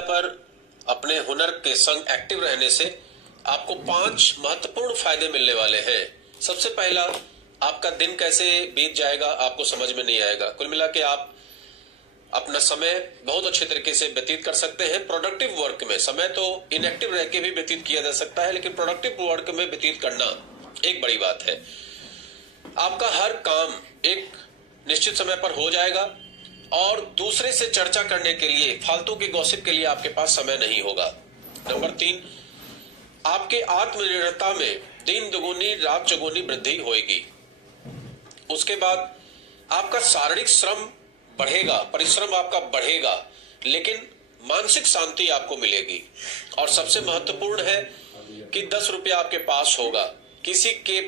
पर अपने हुनर के संग एक्टिव रहने से आपको 5 महत्वपूर्ण फायदे मिलने वाले हैं। सबसे पहला, आपका दिन कैसे बीत जाएगा आपको समझ में नहीं आएगा। कुल मिला के आप अपना समय बहुत अच्छे तरीके से व्यतीत कर सकते हैं। प्रोडक्टिव वर्क में, समय तो इनएक्टिव रह के भी व्यतीत किया जा सकता है, लेकिन प्रोडक्टिव वर्क में व्यतीत करना एक बड़ी बात है। आपका हर काम एक निश्चित समय पर हो जाएगा और दूसरे से चर्चा करने के लिए, फालतू के गॉसिप के लिए आपके पास समय नहीं होगा। नंबर 3, आपके आत्मनिर्भरता में दिन दुगुनी रात चौगुनी वृद्धि होगी। उसके बाद आपका शारीरिक श्रम बढ़ेगा, परिश्रम आपका बढ़ेगा, लेकिन मानसिक शांति आपको मिलेगी। और सबसे महत्वपूर्ण है कि 10 रुपया आपके पास होगा, किसी के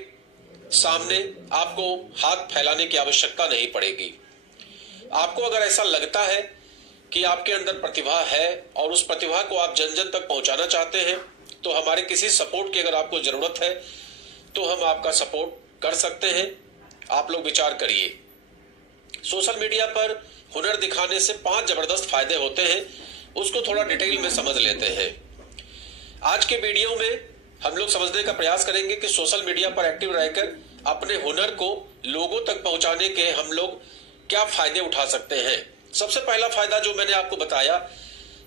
सामने आपको हाथ फैलाने की आवश्यकता नहीं पड़ेगी। आपको अगर ऐसा लगता है कि आपके अंदर प्रतिभा है और उस प्रतिभा को आप जन जन तक पहुंचाना चाहते हैं, तो हमारे किसी सपोर्ट की अगर आपको जरूरत है तो हम आपका सपोर्ट कर सकते हैं। आप लोग विचार करिए। सोशल मीडिया पर हुनर दिखाने से 5 जबरदस्त फायदे होते हैं, उसको थोड़ा डिटेल में समझ लेते हैं। आज के वीडियो में हम लोग समझने का प्रयास करेंगे कि सोशल मीडिया पर एक्टिव रहकर अपने हुनर को लोगों तक पहुंचाने के हम लोग क्या फायदे उठा सकते हैं। सबसे पहला फायदा जो मैंने आपको बताया,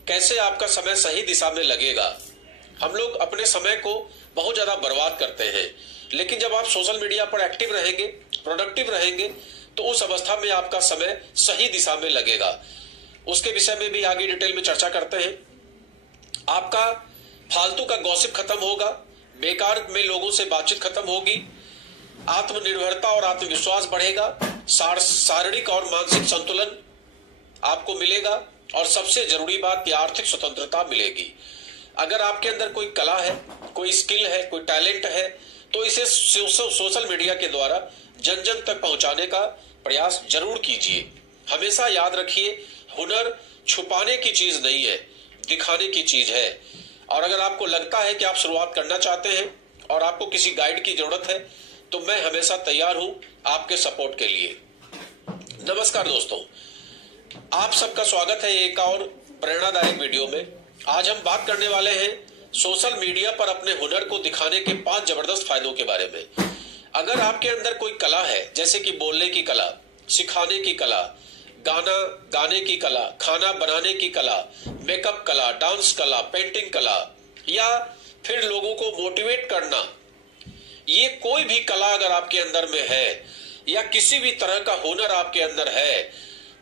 कैसे आपका समय सही दिशा में लगेगा। हम लोग अपने समय को बहुत ज्यादा बर्बाद करते हैं, लेकिन जब आप सोशल मीडिया पर एक्टिव रहेंगे, प्रोडक्टिव रहेंगे, तो उस अवस्था में आपका समय सही दिशा में लगेगा। उसके विषय में भी आगे डिटेल में चर्चा करते हैं। आपका फालतू का गॉसिप खत्म होगा, बेकार में लोगों से बातचीत खत्म होगी, आत्मनिर्भरता और आत्मविश्वास बढ़ेगा, शारीरिक और मानसिक संतुलन आपको मिलेगा, और सबसे जरूरी बात कि आर्थिक स्वतंत्रता मिलेगी। अगर आपके अंदर कोई कला है, कोई स्किल है, कोई टैलेंट है, तो इसे सोशल मीडिया के द्वारा जन जन तक पहुंचाने का प्रयास जरूर कीजिए। हमेशा याद रखिए, हुनर छुपाने की चीज नहीं है, दिखाने की चीज है। और अगर आपको लगता है कि आप शुरुआत करना चाहते हैं और आपको किसी गाइड की जरूरत है, तो मैं हमेशा तैयार हूं आपके सपोर्ट के लिए। नमस्कार दोस्तों, आप सबका स्वागत है एक और प्रेरणादायक वीडियो में। आज हम बात करने वाले हैं सोशल मीडिया पर अपने हुनर को दिखाने के 5 जबरदस्त फायदों के बारे में। अगर आपके अंदर कोई कला है, जैसे कि बोलने की कला, सिखाने की कला, गाना गाने की कला, खाना बनाने की कला, मेकअप कला, डांस कला, पेंटिंग कला, या फिर लोगों को मोटिवेट करना, ये कोई भी कला अगर आपके अंदर में है या किसी भी तरह का हुनर आपके अंदर है,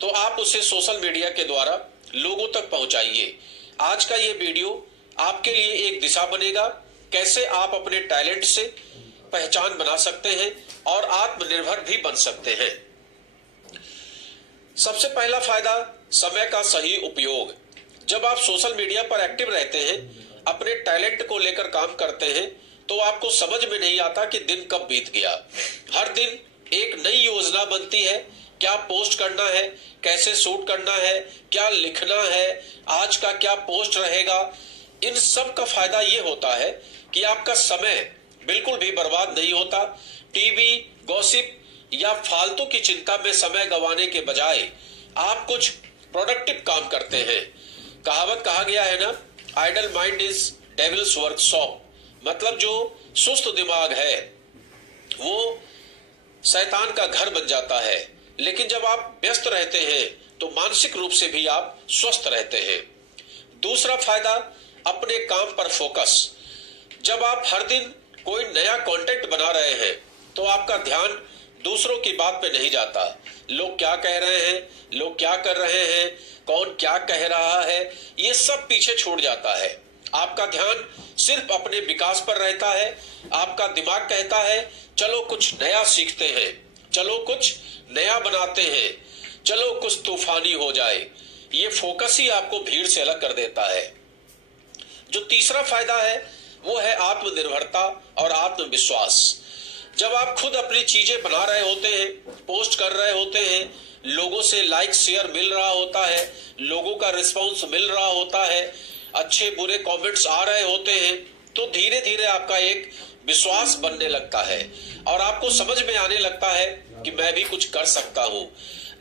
तो आप उसे सोशल मीडिया के द्वारा लोगों तक पहुंचाइए। आज का ये वीडियो आपके लिए एक दिशा बनेगा, कैसे आप अपने टैलेंट से पहचान बना सकते हैं और आत्मनिर्भर भी बन सकते हैं। सबसे पहला फायदा, समय का सही उपयोग। जब आप सोशल मीडिया पर एक्टिव रहते हैं, अपने टैलेंट को लेकर काम करते हैं, तो आपको समझ में नहीं आता कि दिन कब बीत गया। हर दिन एक नई योजना बनती है, क्या पोस्ट करना है, कैसे शूट करना है, क्या लिखना है, आज का क्या पोस्ट रहेगा। इन सब का फायदा ये होता है कि आपका समय बिल्कुल भी बर्बाद नहीं होता। टीवी, गॉसिप या फालतू की चिंता में समय गंवाने के बजाय आप कुछ प्रोडक्टिव काम करते हैं। कहावत कहा गया है ना, idle mind is devil's workshop. मतलब जो सुस्त दिमाग है वो शैतान का घर बन जाता है, लेकिन जब आप व्यस्त रहते हैं तो मानसिक रूप से भी आप स्वस्थ रहते हैं। दूसरा फायदा, अपने काम पर फोकस। जब आप हर दिन कोई नया कंटेंट बना रहे हैं, तो आपका ध्यान दूसरों की बात पे नहीं जाता। लोग क्या कह रहे हैं, लोग क्या कर रहे हैं, कौन क्या कह रहा है, ये सब पीछे छूट जाता है। आपका ध्यान सिर्फ अपने विकास पर रहता है। आपका दिमाग कहता है, चलो कुछ नया सीखते हैं, चलो कुछ नया बनाते हैं, चलो कुछ तूफानी हो जाए। ये फोकस ही आपको भीड़ से अलग कर देता है। जो तीसरा फायदा है वो है आत्मनिर्भरता और आत्मविश्वास। जब आप खुद अपनी चीजें बना रहे होते हैं, पोस्ट कर रहे होते हैं, लोगों से लाइक शेयर मिल रहा होता है, लोगों का रिस्पांस मिल रहा होता है, अच्छे बुरे कमेंट्स आ रहे होते हैं, तो धीरे धीरे आपका एक विश्वास बनने लगता है और आपको समझ में आने लगता है कि मैं भी कुछ कर सकता हूँ।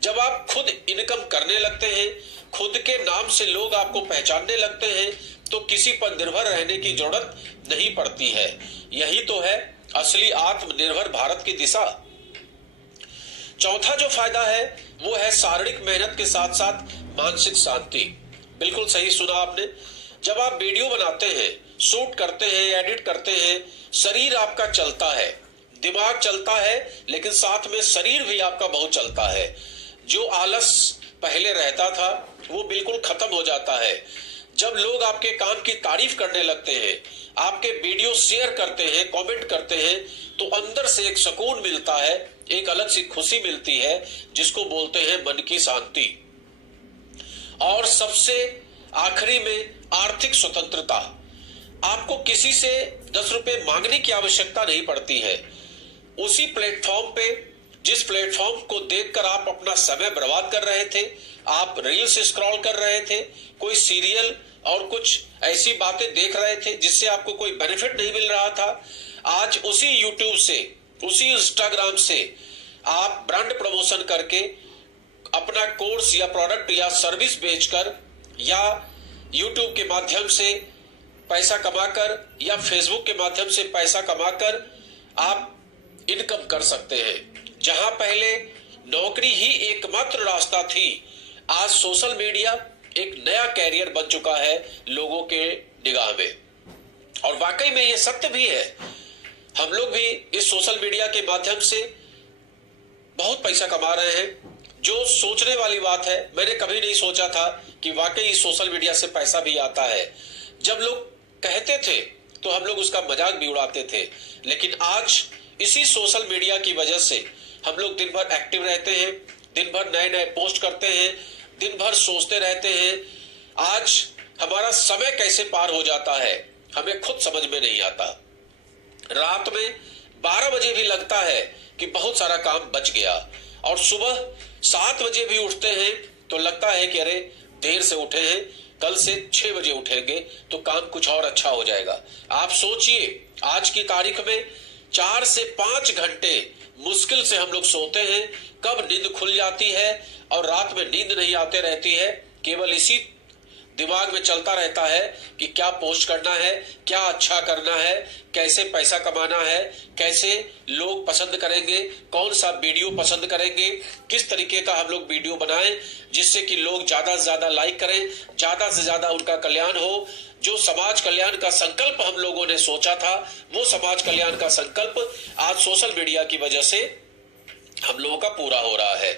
जब आप खुद इनकम करने लगते हैं, खुद के नाम से लोग आपको पहचानने लगते हैं, तो किसी पर निर्भर रहने की जरूरत नहीं पड़ती है। यही तो है असली आत्मनिर्भर भारत की दिशा। चौथा जो फायदा है वो है शारीरिक मेहनत के साथ साथ मानसिक शांति। बिल्कुल सही सुना आपने। जब आप वीडियो बनाते हैं, शूट करते हैं, एडिट करते हैं, शरीर आपका चलता है, दिमाग चलता है, लेकिन साथ में शरीर भी आपका बहुत चलता है। जो आलस पहले रहता था वो बिल्कुल खत्म हो जाता है। जब लोग आपके काम की तारीफ करने लगते हैं, आपके वीडियो शेयर करते हैं, कमेंट करते हैं, तो अंदर से एक सुकून मिलता है, एक अलग सी खुशी मिलती है, जिसको बोलते हैं मन की शांति। और सबसे आखिरी में आर्थिक स्वतंत्रता। आपको किसी से 10 रुपए मांगने की आवश्यकता नहीं पड़ती है। उसी प्लेटफॉर्म पे, जिस प्लेटफॉर्म को देखकर आप अपना समय बर्बाद कर रहे थे, आप रील्स स्क्रॉल कर रहे थे, कोई सीरियल और कुछ ऐसी बातें देख रहे थे जिससे आपको कोई बेनिफिट नहीं मिल रहा था, आज उसी यूट्यूब से, उसी इंस्टाग्राम से आप ब्रांड प्रमोशन करके अपना कोर्स या प्रोडक्ट या सर्विस बेचकर या यूट्यूब के माध्यम से पैसा कमाकर या फेसबुक के माध्यम से पैसा कमाकर आप इनकम कर सकते हैं। जहां पहले नौकरी ही एकमात्र रास्ता थी, आज सोशल मीडिया एक नया कैरियर बन चुका है लोगों के निगाह में। और वाकई में ये सत्य भी है। हम लोग भी इस सोशल मीडिया के माध्यम से बहुत पैसा कमा रहे हैं। जो सोचने वाली बात है, मैंने कभी नहीं सोचा था कि वाकई इस सोशल मीडिया से पैसा भी आता है। जब लोग कहते थे तो हम लोग उसका मजाक भी उड़ाते थे, लेकिन आज इसी सोशल मीडिया की वजह से हम लोग दिन भर एक्टिव रहते हैं, दिन भर नए नए पोस्ट करते हैं, दिन भर सोचते रहते हैं। आज हमारा समय कैसे पार हो जाता है हमें खुद समझ में नहीं आता। रात में 12 बजे भी लगता है कि बहुत सारा काम बच गया, और सुबह 7 बजे भी उठते हैं तो लगता है कि अरे देर से उठे हैं, कल से 6 बजे उठेंगे तो काम कुछ और अच्छा हो जाएगा। आप सोचिए, आज की तारीख में 4 से 5 घंटे मुश्किल से हम लोग सोते हैं। कब नींद खुल जाती है और रात में नींद नहीं आते रहती है, केवल इसी दिमाग में चलता रहता है कि क्या पोस्ट करना है, क्या अच्छा करना है, कैसे पैसा कमाना है, कैसे लोग पसंद करेंगे, कौन सा वीडियो पसंद करेंगे, किस तरीके का हम लोग वीडियो बनाएं जिससे कि लोग ज्यादा से ज्यादा लाइक करें, ज्यादा से ज्यादा उनका कल्याण हो। जो समाज कल्याण का संकल्प हम लोगों ने सोचा था, वो समाज कल्याण का संकल्प आज सोशल मीडिया की वजह से हम लोगों का पूरा हो रहा है।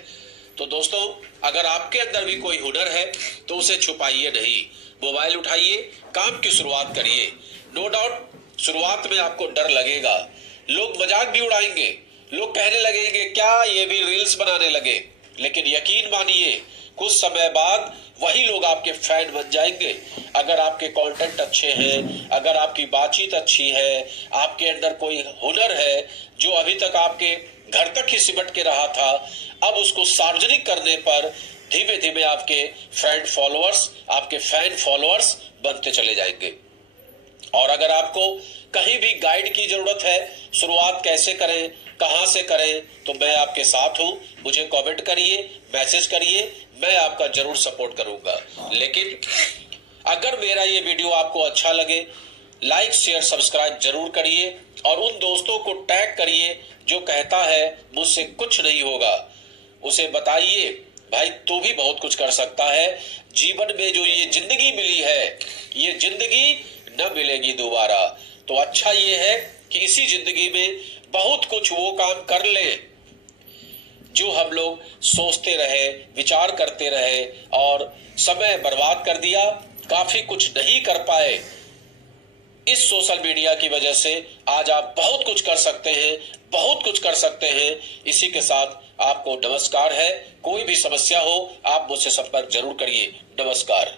तो दोस्तों, अगर आपके अंदर भी कोई हुनर है तो उसे छुपाइए नहीं। मोबाइल उठाइए, काम की शुरुआत करिए। नो डाउट शुरुआत में आपको डर लगेगा, लोग मजाक भी उड़ाएंगे, लोग कहने लगेंगे क्या ये भी रील्स बनाने लगे, लेकिन यकीन मानिए कुछ समय बाद वही लोग आपके फैन बन जाएंगे। अगर आपके कंटेंट अच्छे हैं, अगर आपकी बातचीत अच्छी है, आपके अंदर कोई हुनर है जो अभी तक आपके घर तक ही सिमट के रहा था, अब उसको सार्वजनिक करने पर धीमे धीमे आपके फ्रेंड फॉलोअर्स, आपके फैन फॉलोअर्स बनते चले जाएंगे। और अगर आपको कहीं भी गाइड की जरूरत है, शुरुआत कैसे करें, कहां से करें, तो मैं आपके साथ हूं। मुझे कमेंट करिए, मैसेज करिए, मैं आपका जरूर सपोर्ट करूंगा। लेकिन अगर मेरा ये वीडियो आपको अच्छा लगे, लाइक शेयर सब्सक्राइब जरूर करिए और उन दोस्तों को टैग करिए जो कहता है मुझसे कुछ नहीं होगा। उसे बताइए भाई तू भी बहुत कुछ कर सकता है। जीवन में जो ये जिंदगी मिली है, ये जिंदगी न मिलेगी दोबारा। तो अच्छा ये है कि इसी जिंदगी में बहुत कुछ वो काम कर ले जो हम लोग सोचते रहे, विचार करते रहे और समय बर्बाद कर दिया, काफी कुछ नहीं कर पाए। इस सोशल मीडिया की वजह से आज आप बहुत कुछ कर सकते हैं, बहुत कुछ कर सकते हैं। इसी के साथ आपको नमस्कार है। कोई भी समस्या हो आप मुझसे संपर्क जरूर करिए। नमस्कार।